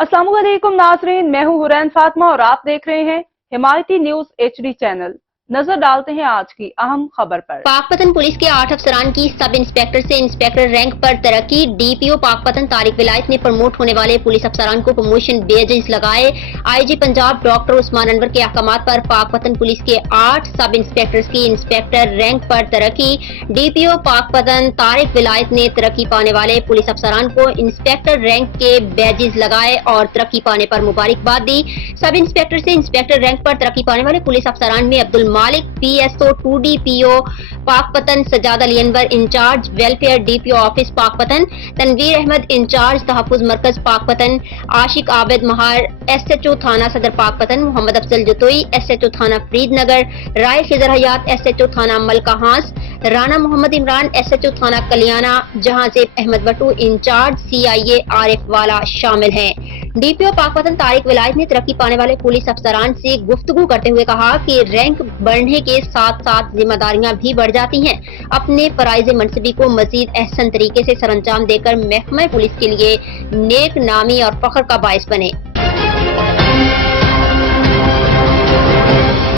अस्सलाम वालेकुम नाज़रीन, मैं हूं हुरैन फातिमा और आप देख रहे हैं हिमायती न्यूज HD चैनल। नजर डालते हैं आज की अहम खबर पर। पाकपतन पुलिस के 8 अफसरान की सब इंस्पेक्टर से इंस्पेक्टर रैंक पर तरक्की। DPO पाकपतन तारिक विलायत ने प्रमोट होने वाले पुलिस अफसरान को प्रमोशन बेजेस लगाए। IG पंजाब डॉक्टर उस्मान अनवर के अहकामात पर पाकपतन पुलिस के 8 सब इंस्पेक्टर्स की इंस्पेक्टर रैंक पर तरक्की। DPO पाकपतन तारिक विलायत ने तरक्की पाने वाले पुलिस अफसरान को इंस्पेक्टर रैंक के बेजेस लगाए और तरक्की पाने पर मुबारकबाद दी। सब इंस्पेक्टर से इंस्पेक्टर रैंक पर तरक्की पाने वाले पुलिस अफसरान में Abdul Malik PSO 2DPO Pakpattan, Sajjad Ali Anwar incharge welfare DPO office Pakpattan, Tanveer Ahmed incharge तहफ़्फ़ुज़ मरकज पाकपतन, आशिक आबिद महार SHO थाना सदर पाकपतन, मोहम्मद अफजल जतोई SHO थाना फरीदनगर, राय खिजर हयात SHO थाना मलकाहांस, राना मोहम्मद इमरान SHO थाना कलियाना, जहांजेब अहमद बटू इंचार्ज CIA आरिफ वाला शामिल हैं। DPO पाकपतन तारिक विलायत ने तरक्की पाने वाले पुलिस अफसरान से गुफ्तगू करते हुए कहा कि रैंक बढ़ने के साथ साथ जिम्मेदारियां भी बढ़ जाती हैं। अपने फराइज़ मनसबी को मजीद अहसन तरीके से सरअंजाम देकर महकमा पुलिस के लिए नेक नामी और फख्र का बायस बने।